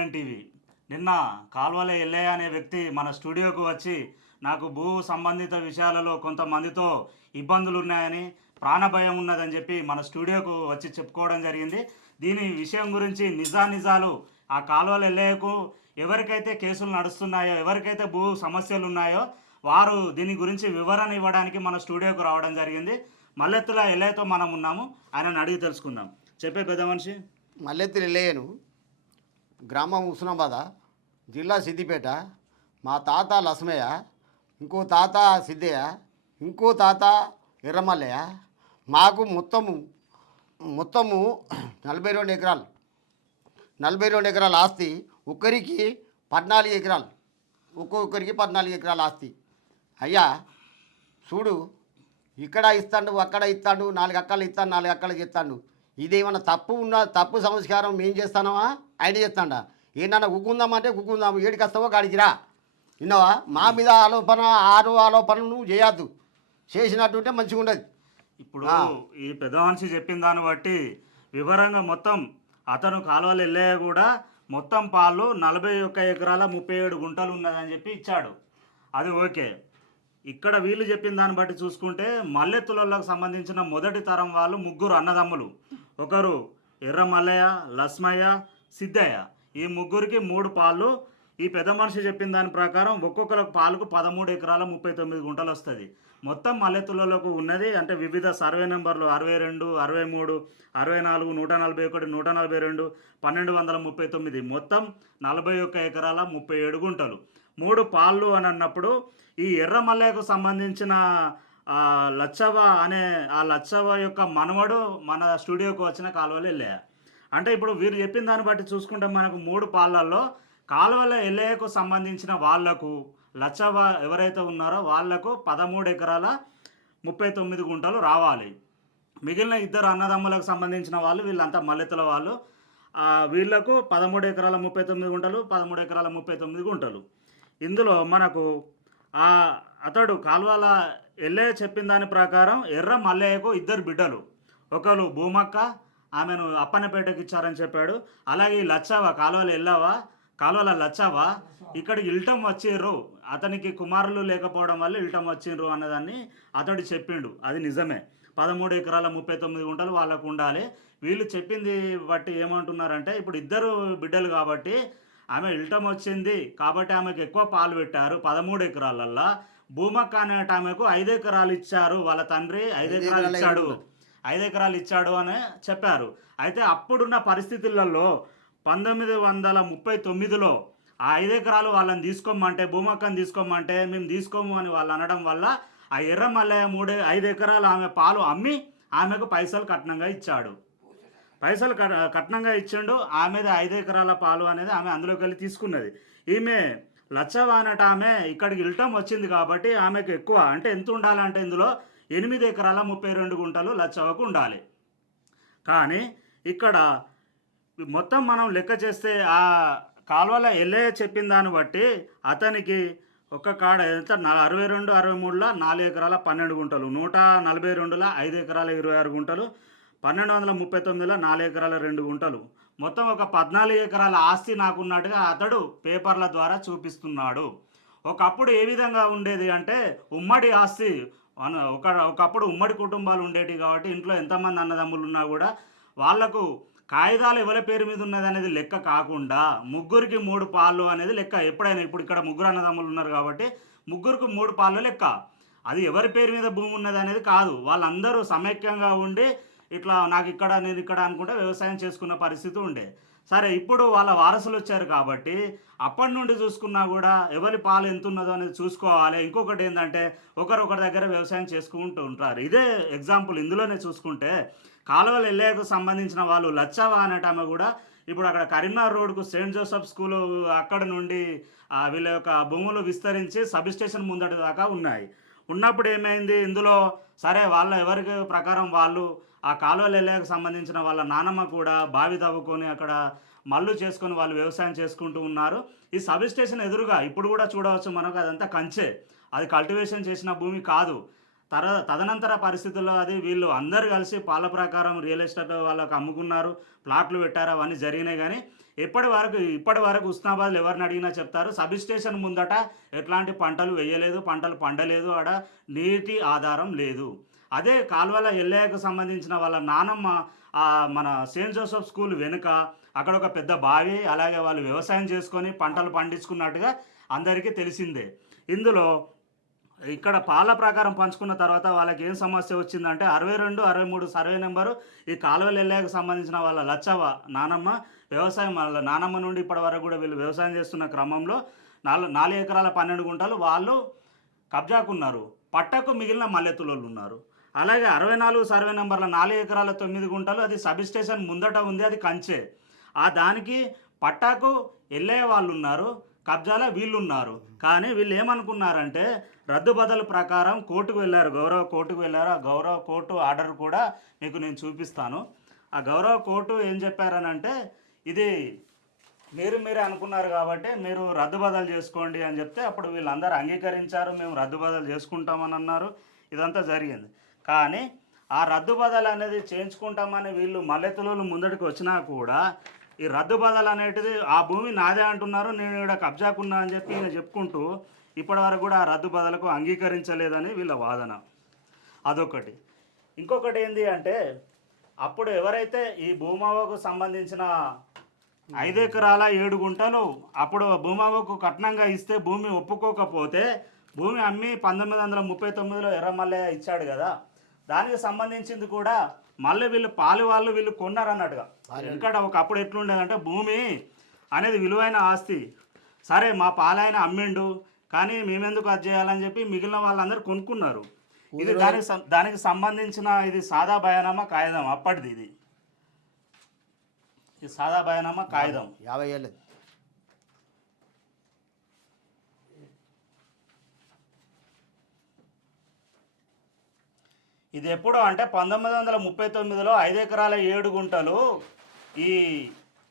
Union TV. నిన్న కాల్వల ఎల్లయ్య అనే వ్యక్తి మన స్టూడియోకు వచ్చి నాకు భూ సంబంధిత విషయాలలో కొంతమందితో ఇబ్బందులు ఉన్నాయని ప్రాణభయం ఉన్నదని చెప్పి మన స్టూడియోకు వచ్చి చెప్పుకోవడం జరిగింది. దీని విషయం గురించి నిజానిజాలు ఆ కాలువల ఎల్లయ్యకు ఎవరికైతే కేసులు నడుస్తున్నాయో ఎవరికైతే భూ సమస్యలు ఉన్నాయో వారు దీని గురించి వివరణ ఇవ్వడానికి మన స్టూడియోకు రావడం జరిగింది. మల్లెత్తుల ఎల్లయ్యతో మనం ఉన్నాము. ఆయనను అడిగి తెలుసుకుందాం. చెప్పే పెద్ద మనిషి. మల్లెత్తులు ఎల్లయ్యను గ్రామం హుస్నాబాద జిల్లా సిద్దిపేట మా తాత లక్ష్మయ్య ఇంకో తాత సిద్ధయ్య ఇంకో తాత ఎర్రమల్లయ్య. మాకు మొత్తము మొత్తము నలభై రెండు ఎకరాలు. నలభై రెండు ఎకరాల ఆస్తి ఒక్కరికి పద్నాలుగు ఎకరాలు. ఒక్కొక్కరికి పద్నాలుగు ఎకరాల ఆస్తి. అయ్యా చూడు ఇక్కడ ఇస్తాడు అక్కడ ఇస్తాడు నాలుగు అక్కలు ఇస్తాడు నాలుగు అక్కలకి ఇస్తాడు. ఇదేమన్నా తప్పు ఉన్న తప్పు సంస్కారం మేం చేస్తానమా? ఆయన చేస్తాడా ఏంటన్నా కుక్కుందామంటే కుక్కుందాము ఏడికి వస్తావో గాడికి రా విన్నావా? మా మీద ఆలోపన ఆరో ఆలోపన నువ్వు చేయొద్దు. చేసినట్టుంటే మంచిగా ఉండదు ఇప్పుడు. ఈ పెద్ద మనిషి చెప్పిన దాన్ని బట్టి వివరంగా మొత్తం అతను కాలువలు వెళ్ళే కూడా మొత్తం పాలు నలభై ఒక్క ఎకరాల ముప్పై ఏడు గుంటలు ఉన్నదని చెప్పి ఇచ్చాడు. అది ఓకే. ఇక్కడ వీళ్ళు చెప్పిన దాన్ని బట్టి చూసుకుంటే మల్లెత్తులకు సంబంధించిన మొదటి తరం వాళ్ళు ముగ్గురు అన్నదమ్ములు. ఒకరు ఎర్ర మల్లయ్య లస్మయ్య సిద్ధయ్య. ఈ ముగ్గురికి మూడు పాలు ఈ పెద్ద మనిషి చెప్పిన దాని ప్రకారం ఒక్కొక్కరు పాలకు పదమూడు ఎకరాల ముప్పై తొమ్మిది గుంటలు వస్తుంది. మొత్తం మల్లెతులలోకి ఉన్నది అంటే వివిధ సర్వే నెంబర్లు అరవై రెండు అరవై మూడు అరవై నాలుగు నూట నలభై ఒకటి నూట నలభై రెండు పన్నెండు వందల ముప్పై తొమ్మిది. మొత్తం నలభై ఒక్క ఎకరాల ముప్పై ఏడు గుంటలు. మూడు పాళ్ళు అని అన్నప్పుడు ఈ ఎర్ర మల్లెకు సంబంధించిన లచ్చవ అనే ఆ లచ్చవ యొక్క మనవడు మన స్టూడియోకి వచ్చిన కాలువలు వెళ్ళాయి అంటే ఇప్పుడు వీరు చెప్పిన దాన్ని బట్టి చూసుకుంటే మనకు మూడు పాలల్లో కాలువల ఎల్లయ్యకు సంబంధించిన వాళ్ళకు లచ్చవ ఎవరైతే ఉన్నారో వాళ్ళకు పదమూడు ఎకరాల ముప్పై తొమ్మిది గుంటలు రావాలి. మిగిలిన ఇద్దరు అన్నదమ్ములకు సంబంధించిన వాళ్ళు వీళ్ళంతా మల్లెతుల వాళ్ళు. వీళ్ళకు వీళ్ళకు పదమూడు ఎకరాల ముప్పై తొమ్మిది గుంటలు పదమూడు ఎకరాల ముప్పై తొమ్మిది గుంటలు. ఇందులో మనకు ఆ అతడు కాలువల ఎల్లయ్య చెప్పిన దాని ప్రకారం ఎర్ర మల్లయ్యకు ఇద్దరు బిడ్డలు. ఒకరు భూమక్క ఆమెను అప్పన్నపేటకి ఇచ్చారని చెప్పాడు. అలాగే లచ్చవ కాలువలు ఎల్లవా కాలువల లచ్చవ? ఇక్కడికి ఇల్టం వచ్చిర్రు. అతనికి కుమారులు లేకపోవడం వల్ల ఇల్టం వచ్చిండ్రు అన్నదాన్ని అతడు చెప్పిండు. అది నిజమే. పదమూడు ఎకరాల ముప్పై తొమ్మిది గుంటలు వాళ్ళకు ఉండాలి. వీళ్ళు చెప్పింది బట్టి ఏమంటున్నారంటే ఇప్పుడు ఇద్దరు బిడ్డలు కాబట్టి ఆమె ఇల్టం వచ్చింది. కాబట్టి ఆమెకు ఎక్కువ పాలు పెట్టారు పదమూడు ఎకరాలల్లా. భూమక్క అనే ఆమెకు ఐదు ఎకరాలు ఇచ్చారు. వాళ్ళ తండ్రి ఐదు ఎకరాలు ఇచ్చాడు. ఐదు ఎకరాలు ఇచ్చాడు అని చెప్పారు. అయితే అప్పుడున్న పరిస్థితులలో పంతొమ్మిది వందల ముప్పై తొమ్మిదిలో ఆ ఐదు ఎకరాలు వాళ్ళని తీసుకోమంటే భూమక్కని తీసుకోమంటే మేము తీసుకోము అని వాళ్ళు అనడం వల్ల ఆ ఎర్ర మల్లయ్య మూడు ఐదు ఎకరాలు ఆమె పాలు అమ్మి ఆమెకు పైసలు కట్నంగా ఇచ్చాడు. పైసలు కట్- కట్నంగా ఇచ్చిండు ఆమెది ఐదు ఎకరాల పాలు అనేది ఆమె అందులోకి వెళ్ళి తీసుకున్నది. ఈమె లచ్చవానట ఆమె ఇక్కడికి ఇల్టం వచ్చింది కాబట్టి ఆమెకు ఎక్కువ అంటే ఎంత ఉండాలంటే ఇందులో ఎనిమిది ఎకరాల ముప్పై రెండు గుంటలు లచ్చవకు ఉండాలి. కానీ ఇక్కడ మొత్తం మనం లెక్క చేస్తే ఆ కాల్వల ఎల్లయ్య చెప్పిన దాన్ని బట్టి అతనికి ఒక కాడ ఎంత? అరవై రెండు అరవై మూడులో నాలుగు ఎకరాల పన్నెండు గుంటలు నూట నలభై రెండులో ఐదు ఎకరాల ఇరవై ఆరు గుంటలు పన్నెండు వందల ముప్పై తొమ్మిదిలో నాలుగు ఎకరాల రెండు గుంటలు. మొత్తం ఒక పద్నాలుగు ఎకరాల ఆస్తి నాకున్నట్టుగా అతడు పేపర్ల ద్వారా చూపిస్తున్నాడు. ఒకప్పుడు ఏ విధంగా ఉండేది అంటే ఉమ్మడి ఆస్తి ఒక ఒకప్పుడు ఉమ్మడి కుటుంబాలు ఉండేవి కాబట్టి ఇంట్లో ఎంతమంది అన్నదమ్ములు ఉన్నా కూడా వాళ్ళకు కాగితాలు ఎవరి పేరు మీద ఉన్నది అనేది లెక్క కాకుండా ముగ్గురికి మూడు పాలు అనేది లెక్క. ఎప్పుడైనా ఇప్పుడు ఇక్కడ ముగ్గురు అన్నదమ్ములు ఉన్నారు కాబట్టి ముగ్గురికి మూడు పాలు లెక్క. అది ఎవరి పేరు మీద భూమి ఉన్నది అనేది కాదు. వాళ్ళందరూ సమైక్యంగా ఉండి ఇట్లా నాకు ఇక్కడ నేను ఇక్కడ అనుకుంటే వ్యవసాయం చేసుకున్న పరిస్థితి ఉండే. సరే ఇప్పుడు వాళ్ళ వారసులు వచ్చారు కాబట్టి అప్పటి నుండి చూసుకున్నా కూడా ఎవరి పాలు ఎంత ఉన్నదో అనేది చూసుకోవాలి. ఇంకొకటి ఏంటంటే ఒకరు ఒకరి దగ్గర వ్యవసాయం చేసుకుంటూ ఉంటారు. ఇదే ఎగ్జాంపుల్ ఇందులోనే చూసుకుంటే కాలువలు వెళ్ళేకు సంబంధించిన వాళ్ళు లచ్చవ అనేట ఆమె కూడా ఇప్పుడు అక్కడ కరీంనగర్ రోడ్కు సెయింట్ జోసెఫ్ స్కూల్ అక్కడ నుండి వీళ్ళ యొక్క భూములు విస్తరించి సబ్ స్టేషన్ ముందటి దాకా ఉన్నాయి. ఉన్నప్పుడు ఏమైంది? ఇందులో సరే వాళ్ళ ఎవరికి ప్రకారం వాళ్ళు ఆ కాలువలు వెళ్ళేకి సంబంధించిన వాళ్ళ నానమ్మ కూడా బావి తవ్వుకొని అక్కడ మళ్ళు చేసుకొని వాళ్ళు వ్యవసాయం చేసుకుంటూ ఉన్నారు. ఈ సబ్ స్టేషన్ ఎదురుగా ఇప్పుడు కూడా చూడవచ్చు మనకు అదంతా కంచే. అది కల్టివేషన్ చేసిన భూమి కాదు. తర తదనంతర పరిస్థితుల్లో అది వీళ్ళు అందరు కలిసి పాల ప్రకారం రియల్ ఎస్టేట్ వాళ్ళకి అమ్ముకున్నారు. ప్లాట్లు పెట్టారు అవన్నీ జరిగినాయి కానీ ఇప్పటి వరకు ఇప్పటి వరకు ఉస్నాబాద్లో ఎవరిని అడిగినా చెప్తారు సబ్ స్టేషన్ ముందట ఎట్లాంటి పంటలు వేయలేదు పంటలు పండలేదు ఆడ నీటి ఆధారం లేదు. అదే కాల్వల ఎల్లయ్యకు సంబంధించిన వాళ్ళ నానమ్మ మన సెయింట్ జోసెఫ్ స్కూల్ వెనుక అక్కడ ఒక పెద్ద బావి అలాగే వాళ్ళు వ్యవసాయం చేసుకొని పంటలు పండించుకున్నట్టుగా అందరికీ తెలిసిందే. ఇందులో ఇక్కడ పాల ప్రకారం పంచుకున్న తర్వాత వాళ్ళకి ఏం సమస్య వచ్చిందంటే అరవై రెండు అరవై మూడు సర్వే నెంబరు ఈ కాలువలు వెళ్ళాక సంబంధించిన వాళ్ళ లచ్చవ నానమ్మ వ్యవసాయం వాళ్ళ నానమ్మ నుండి ఇప్పటి వరకు కూడా వీళ్ళు వ్యవసాయం చేస్తున్న క్రమంలో నాలుగు నాలుగు ఎకరాల పన్నెండు గుంటలు వాళ్ళు కబ్జాకున్నారు పట్టకు మిగిలిన మల్లెతులోళ్ళు ఉన్నారు. అలాగే అరవై నాలుగు సర్వే నెంబర్ల నాలుగు ఎకరాల తొమ్మిది గుంటలు అది సబ్ స్టేషన్ ముందట ఉంది అది కంచే. ఆ దానికి పట్టాకు వెళ్ళే వాళ్ళు ఉన్నారు కబ్జాలో వీళ్ళు ఉన్నారు కానీ వీళ్ళు ఏమనుకున్నారంటే రద్దు బదలు ప్రకారం కోర్టుకు వెళ్ళారు గౌరవ కోర్టుకు వెళ్ళారు. ఆ గౌరవ కోర్టు ఆర్డర్ కూడా మీకు నేను చూపిస్తాను. ఆ గౌరవ కోర్టు ఏం చెప్పారనంటే ఇది మీరు మీరే అనుకున్నారు కాబట్టి మీరు రద్దు బదలు చేసుకోండి అని చెప్తే అప్పుడు వీళ్ళందరూ అంగీకరించారు మేము రద్దు బదలు చేసుకుంటామని అన్నారు. ఇదంతా జరిగింది. కానీ ఆ రద్దు బదలు అనేది చేయించుకుంటామని వీళ్ళు మల్లెతులు ముందడికి వచ్చినా కూడా ఈ రద్దు బదలు అనేటిది ఆ భూమి నాదే అంటున్నారు నేను ఇక్కడ కబ్జాకున్నా అని చెప్పి ఈయన చెప్పుకుంటూ ఇప్పటి వరకు కూడా ఆ రద్దు బదలకు అంగీకరించలేదని వీళ్ళ వాదన. అదొకటి. ఇంకొకటి ఏంటి అంటే అప్పుడు ఎవరైతే ఈ భూమావకు సంబంధించిన ఐదు ఎకరాల ఏడు గుంటలు అప్పుడు భూమావకు కట్నంగా ఇస్తే భూమి ఒప్పుకోకపోతే భూమి అమ్మి పంతొమ్మిది వందల ముప్పై తొమ్మిదిలో ఎర్రమల్లయ్య ఇచ్చాడు కదా. దానికి సంబంధించింది కూడా మళ్ళీ వీళ్ళు పాలు వాళ్ళు వీళ్ళు కొన్నారు అన్నట్టుగా ఎందుకంటే ఒకప్పుడు ఎట్లుండేదంటే భూమి అనేది విలువైన ఆస్తి. సరే మా పాలాయన అమ్మిండు కానీ మేమెందుకు అది చేయాలని చెప్పి మిగిలిన వాళ్ళందరూ కొనుక్కున్నారు. ఇది దానికి దానికి సంబంధించిన ఇది సాదా బయానామా కాగితం అప్పటిది ఇది. ఇది సాదా బయానామా కాగితం. యాభై ఏళ్ళు. ఇది ఎప్పుడు అంటే పంతొమ్మిది వందల ముప్పై తొమ్మిదిలో ఐదు ఎకరాల ఏడు గుంటలు ఈ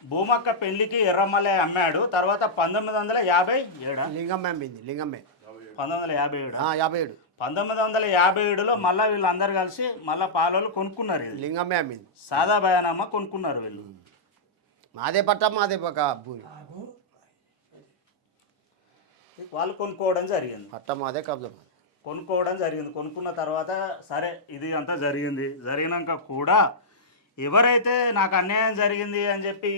భూమక్క పెళ్ళికి ఎర్రమల్లె అమ్మాడు. తర్వాత పంతొమ్మిది వందల యాభై ఏడా? లింగమ్మే అమ్మింది లింగమ్మే పంతొమ్మిది వందల యాభై ఏడు. యాభై ఏడు. పంతొమ్మిది వందల యాభై ఏడులో మళ్ళీ వీళ్ళందరూ కలిసి మళ్ళీ పాలోళ్ళు కొనుక్కున్నారు ఇది లింగమ్మే అమ్మింది సాదా బయానమ్మ కొనుక్కున్నారు వీళ్ళు. మాదే పట్ట మాదే ఒక భూమి. వాళ్ళు కొనుక్కోవడం జరిగింది. పట్ట మాదే కబ్జా కొనుక్కోవడం జరిగింది. కొనుక్కున్న తర్వాత సరే ఇది అంతా జరిగింది. జరిగినాక కూడా ఎవరైతే నాకు అన్యాయం జరిగింది అని చెప్పి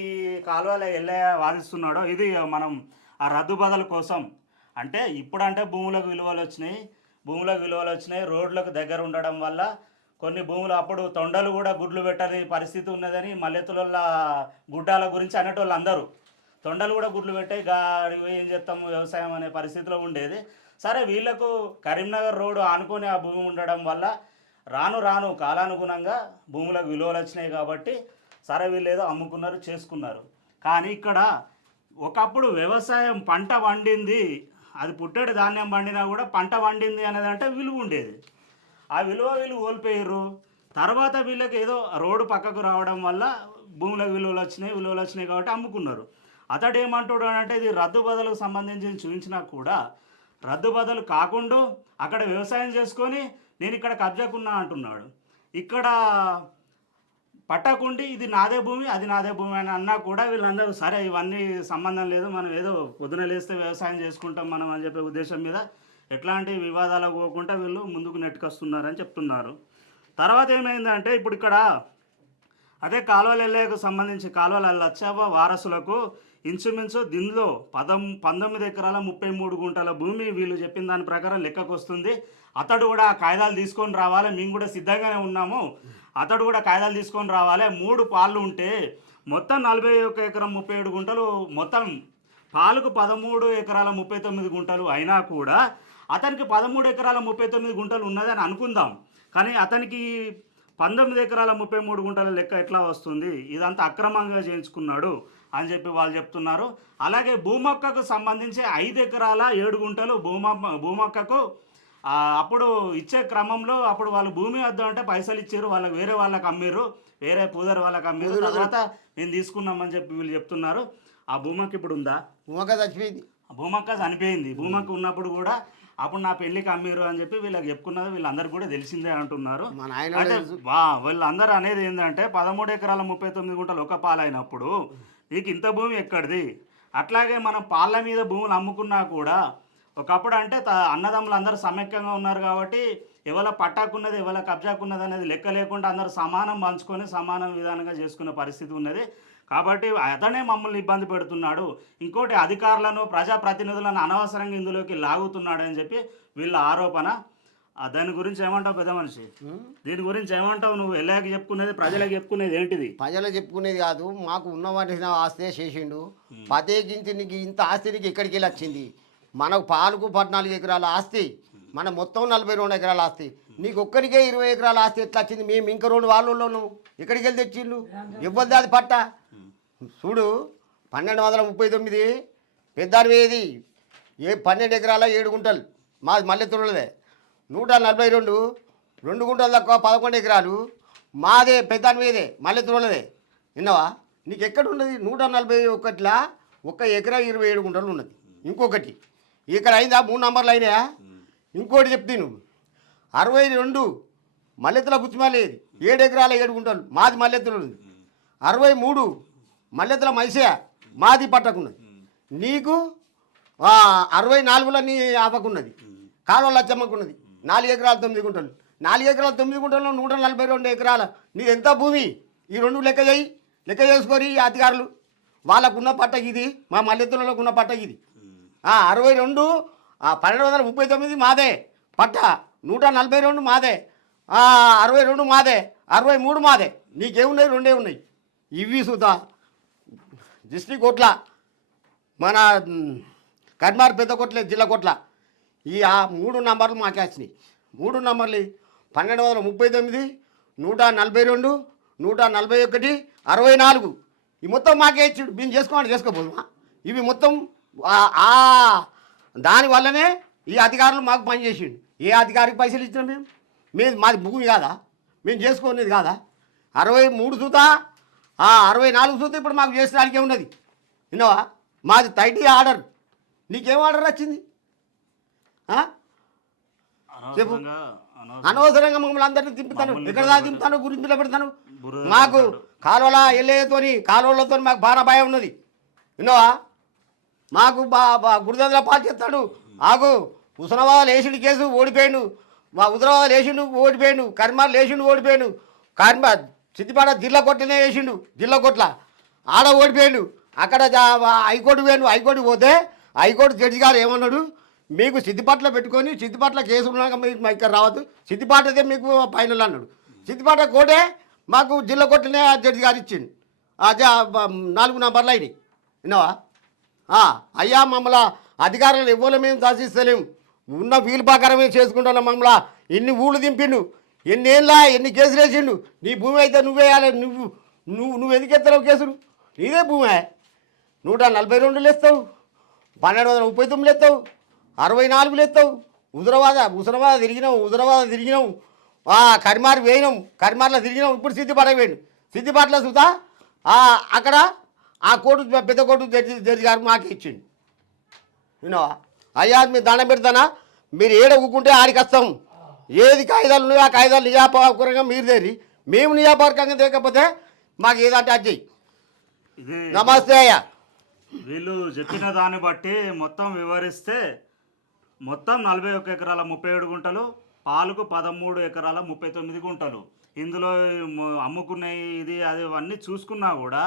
కాలువలో వెళ్ళే వాదిస్తున్నాడో ఇది మనం ఆ రద్దు బదల కోసం అంటే ఇప్పుడంటే భూములకు విలువలు వచ్చినాయి. భూములకు విలువలు వచ్చినాయి. రోడ్లకు దగ్గర ఉండడం వల్ల కొన్ని భూములు అప్పుడు తొండలు కూడా గుడ్లు పెట్టని పరిస్థితి ఉన్నదని మల్లెతుల గుడ్డాల గురించి అనేటోళ్ళు అందరూ తొండలు కూడా గుడ్లు పెట్టాయి గాడికి ఏం చేస్తాము వ్యవసాయం అనే పరిస్థితిలో ఉండేది. సరే వీళ్ళకు కరీంనగర్ రోడ్డు ఆనుకొని ఆ భూమి ఉండడం వల్ల రాను రాను కాలానుగుణంగా భూములకు విలువలు వచ్చినాయి కాబట్టి సరే వీళ్ళు ఏదో అమ్ముకున్నారు చేసుకున్నారు. కానీ ఇక్కడ ఒకప్పుడు వ్యవసాయం పంట వండింది అది పుట్టేడు ధాన్యం పండినా కూడా పంట వండింది అనేది అంటే విలువ ఉండేది. ఆ విలువ వీళ్ళు కోల్పోయారు తర్వాత వీళ్ళకి ఏదో రోడ్డు పక్కకు రావడం వల్ల భూములకు విలువలు వచ్చినాయి విలువలు వచ్చినాయి కాబట్టి అమ్ముకున్నారు. అతడు ఏమంటాడు అంటే ఇది రద్దు బదులకు సంబంధించి చూపించినా కూడా రద్దు బదులు కాకుండా అక్కడ వ్యవసాయం చేసుకొని నేను ఇక్కడ కబ్జాకున్నా అంటున్నాడు. ఇక్కడ పట్టకుండి ఇది నాదే భూమి అది నాదే భూమి అని అన్నా కూడా వీళ్ళందరూ సరే ఇవన్నీ సంబంధం లేదు మనం ఏదో పొద్దున లేస్తే వ్యవసాయం చేసుకుంటాం మనం అని చెప్పే ఉద్దేశం మీద ఎట్లాంటి వివాదాలు పోకుండా వీళ్ళు ముందుకు నెట్టుకొస్తున్నారని చెప్తున్నారు. తర్వాత ఏమైందంటే ఇప్పుడు ఇక్కడ అదే కాలువలు వెళ్ళేకు సంబంధించి కాలువలు లచ్చవ వారసులకు ఇంచుమించు దీనిలో పదం పంతొమ్మిది ఎకరాల ముప్పై మూడు గుంటల భూమి వీళ్ళు చెప్పిన దాని ప్రకారం లెక్కకు వస్తుంది అతడు కూడా ఆ కాగితాలు తీసుకొని రావాలి. మేము కూడా సిద్ధంగానే ఉన్నాము. అతడు కూడా కాగితాలు తీసుకొని రావాలి. మూడు పాళ్ళు ఉంటే మొత్తం నలభై ఒక ఎకరం ముప్పై ఏడు గుంటలు మొత్తం పాలకు పదమూడు ఎకరాల ముప్పై తొమ్మిది గుంటలు అయినా కూడా అతనికి పదమూడు ఎకరాల ముప్పై తొమ్మిది గుంటలు ఉన్నదని అనుకుందాం. కానీ అతనికి పంతొమ్మిది ఎకరాల ముప్పై మూడు గుంటల లెక్క ఎట్లా వస్తుంది? ఇదంతా అక్రమంగా చేయించుకున్నాడు అని చెప్పి వాళ్ళు చెప్తున్నారు. అలాగే భూమక్కకు సంబంధించి ఐదు ఎకరాల ఏడు గుంటలు భూమ భూమక్కకు అప్పుడు ఇచ్చే క్రమంలో అప్పుడు వాళ్ళు భూమి వద్ద అంటే పైసలు ఇచ్చారు. వాళ్ళకి వేరే వాళ్ళకి అమ్మిర్రు. వేరే పూదర్ వాళ్ళకి అమ్మిర్రు. తర్వాత మేము తీసుకున్నామని చెప్పి వీళ్ళు చెప్తున్నారు. ఆ భూమక్క ఇప్పుడు ఉందా? ఉమక చచ్చిపోయింది భూమక్క చనిపోయింది. భూమక్క ఉన్నప్పుడు కూడా అప్పుడు నా పెళ్ళికి అమ్మిరు అని చెప్పి వీళ్ళకి చెప్పుకున్నది వీళ్ళందరికీ కూడా తెలిసిందే అంటున్నారు. అంటే వా వీళ్ళందరూ అనేది ఏంటంటే పదమూడు ఎకరాల ముప్పై తొమ్మిది గుంటలు ఒక పాలైనప్పుడు నీకు ఇంత భూమి ఎక్కడిది? అట్లాగే మనం పాళ్ళ మీద భూములు అమ్ముకున్నా కూడా ఒకప్పుడు అంటే అన్నదమ్ములు అందరూ సమైక్యంగా ఉన్నారు కాబట్టి ఎవల పట్టాకున్నది ఎవల కబ్జాకున్నది అనేది లెక్క లేకుండా అందరూ సమానం పంచుకొని సమానం విధానంగా చేసుకునే పరిస్థితి ఉన్నది. కాబట్టి అతనే మమ్మల్ని ఇబ్బంది పెడుతున్నాడు. ఇంకోటి అధికారులను ప్రజాప్రతినిధులను అనవసరంగా ఇందులోకి లాగుతున్నాడు అని చెప్పి వీళ్ళ ఆరోపణ. దాని గురించి ఏమంటావు పెద్ద మనిషి? దీని గురించి ఏమంటావు నువ్వు? ఎలాగ చెప్పుకునేది ప్రజలకు చెప్పుకునేది ఏంటిది? ప్రజలు చెప్పుకునేది కాదు మాకు ఉన్నవాటి ఆస్తే చేసిండు. ప్రత్యేకించి నీకు ఇంత ఆస్తి నీకు ఎక్కడికి వెళ్ళి వచ్చింది? మనకు పాలకు పద్నాలుగు ఎకరాల ఆస్తి మన మొత్తం నలభై రెండు ఎకరాల ఆస్తి. నీకు ఒక్కరికే ఇరవై ఎకరాల ఆస్తి ఎట్లా వచ్చింది మేము ఇంకా రెండు వాళ్ళలోను ఎక్కడికి వెళ్ళి తెచ్చిండు ఇవ్వద్దు అది పట్ట? చూడు పన్నెండు వందల ముప్పై తొమ్మిది పెద్దాని ఏ పన్నెండు ఎకరాల ఏడు గుంటలు. మాది మల్లెతురులదే. నూట నలభై రెండు రెండు గుంటలు తక్కువ పదకొండు ఎకరాలు. మాదే పెద్దాని మీదే విన్నావా? నీకు ఎక్కడ ఉన్నది నూట నలభై ఒకటిలా ఒక్క ఎకరా ఇరవై ఏడు గుంటలు ఉన్నది. ఇంకొకటి. ఇక్కడ అయిందా? మూడు నంబర్లు అయినాయా? ఇంకోటి చెప్తే నువ్వు. అరవై రెండు మల్లెత్తుల బుచ్చిమల్లేది ఏడు ఎకరాల ఏడు గుంటలు. మాది మల్లెత్తులు అరవై మూడు మల్లెత్తుల మైసే మాది పట్టకున్నది. నీకు అరవై నాలుగులో నీ ఆపకున్నది. కాలువల లచ్చమ్మకున్నది నాలుగు ఎకరాలు తొమ్మిది గుంటలు. నాలుగు ఎకరాలు తొమ్మిది గుంటల్లో నూట నలభై రెండు ఎకరాల నీది ఎంత భూమి? ఈ రెండు లెక్క చేయి లెక్క చేసుకొని ఈ అధికారులు. వాళ్ళకున్న పట్ట ఇది. మా మల్లెతులలో ఉన్న పట్ట ఇది. అరవై రెండు పన్నెండు వందల ముప్పై తొమ్మిది మాదే పట్ట. నూట నలభై రెండు మాదే. అరవై రెండు మాదే. అరవై మూడు మాదే. నీకేమున్నాయి? రెండే ఉన్నాయి. ఇవి సుధా. డిస్ట్రిక్ట్ కోట్ల. మన కర్మార్ పెద్ద కోట్లే జిల్లా కోట్ల. ఈ ఆ మూడు నంబర్లు మాకే వచ్చినాయి. మూడు నంబర్లు పన్నెండు వందల ముప్పై తొమ్మిది నూట నలభై రెండు నూట నలభై ఒకటి అరవై నాలుగు. ఈ మొత్తం మాకే ఇచ్చాడు మేము చేసుకోమని చేసుకోపోదుమా ఇవి మొత్తం దానివల్లనే దాని వల్లనే ఈ అధికారులు మాకు పనిచేసిండు ఏ అధికారికి పైసలు ఇచ్చినాం మేము? మేము మాది భూమి కాదా? మేము చేసుకునేది కాదా? అరవై మూడు సూతా ఆ అరవై నాలుగు సూత ఇప్పుడు మాకు చేసడానికే ఉన్నది విన్నావా? మాది తైటీ ఆర్డర్. నీకేం ఆర్డర్ వచ్చింది? చెప్పు. అనవసరంగా అనవసరం- అనవసరంగా మమ్మల్ని అందరినీ దింపుతాను ఎక్కడ దాకా దింపుతాను గురించి పెడతాను మాకు. కాలువల ఎల్లయ్యతోని కాలువలతో మాకు బాగా భయం ఉన్నది. విన్నావా? మాకు బా బా గురుదల పాలు చేస్తాడు. ఆగు. హుసనాబాద్ లేచిండు కేసు ఓడిపోయాడు. మా ఉదరవా లేచిండు ఓడిపోయాడు. కర్మాలు లేచిండు ఓడిపోయాడు. కర్మ సిద్దిపాడ జిల్లా కొట్లనే వేసిండు జిల్లా కొట్ల ఆడ ఓడిపోయాడు. అక్కడ హైకోర్టు పోయాను హైకోర్టు పోతే హైకోర్టు జడ్జి గారు ఏమన్నాడు? మీకు సిద్దిపాట్ల పెట్టుకొని సిద్దిపాట్ల కేసు ఉన్నాక మీరు మా ఇక్కడ రావద్దు. సిద్దిపాటదే మీకు ఫైనల్ అన్నాడు. సిద్దిపాట కోటే మాకు జిల్లా కొట్లనే ఆ జడ్జి గారు ఇచ్చిండు. నాలుగు నంబర్లు అయినాయి. విన్నావా? అయ్యా మమ్మల్ని అధికారులు ఇవ్వలే మేము దాచిస్తలేము ఉన్న వీలు ప్రకారమే చేసుకుంటున్నాం మమ్మల్ని. ఎన్ని ఊళ్ళు దింపిండు ఎన్ని ఏళ్ళ ఎన్ని కేసులు వేసిండు. నీ భూమి అయితే నువ్వే నువ్వు నువ్వు నువ్వు ఎందుకు ఎత్తావు కేసులు? నీదే భూమే. నూట నలభై రెండులు వేస్తావు పన్నెండు వందల ముప్పై తొమ్మిది ఎత్తావు. అరవై నాలుగులు ఎత్తావు. ఉదరవాద ఉసరవాద తిరిగినావు ఉదరవాద తిరిగినావు. ఆ, కరిమార్ వేయినాం. కరిమార్లో తిరిగినాం. ఇప్పుడు సిద్దిపాట వేయండి సిద్దిపాటలో సుతా ఆ, అక్కడ ఆ కోర్టు పెద్ద కోర్టు జడ్జి జడ్జి గారు మాకు ఇచ్చిండు. విన్నావా? అయ్యా మీరు దండం పెడతానా? మీరు ఏడ ఊకుంటే ఆడికి వస్తాం ఏది కాగితాలు ఉన్నాయో ఆ కాగితాలు నిజాపూర్వకంగా మీరు దేరి. మేము నిజాపూర్వకంగా తేకపోతే మాకు ఏదంటే అది నమస్తే అయ్యా. వీళ్ళు చెప్పిన దాన్ని బట్టి మొత్తం వివరిస్తే మొత్తం నలభై ఒక్క ఎకరాల ముప్పై ఏడు గుంటలు పాలకు పదమూడు ఎకరాల ముప్పై తొమ్మిది గుంటలు. ఇందులో అమ్ముకున్న ఇది అది అన్నీ చూసుకున్నా కూడా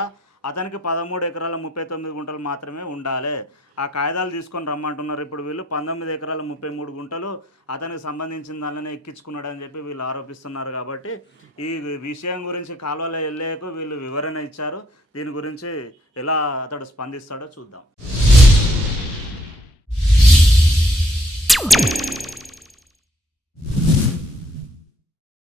అతనికి పదమూడు ఎకరాల ముప్పై తొమ్మిది గుంటలు మాత్రమే ఉండాలి. ఆ కాగితాలు తీసుకొని రమ్మంటున్నారు. ఇప్పుడు వీళ్ళు పంతొమ్మిది ఎకరాల ముప్పై మూడు గుంటలు అతనికి సంబంధించిన దానినే ఎక్కించుకున్నాడు అని చెప్పి వీళ్ళు ఆరోపిస్తున్నారు కాబట్టి ఈ విషయం గురించి కాలువలో వెళ్ళేకు వీళ్ళు వివరణ ఇచ్చారు. దీని గురించి ఎలా అతడు స్పందిస్తాడో చూద్దాం.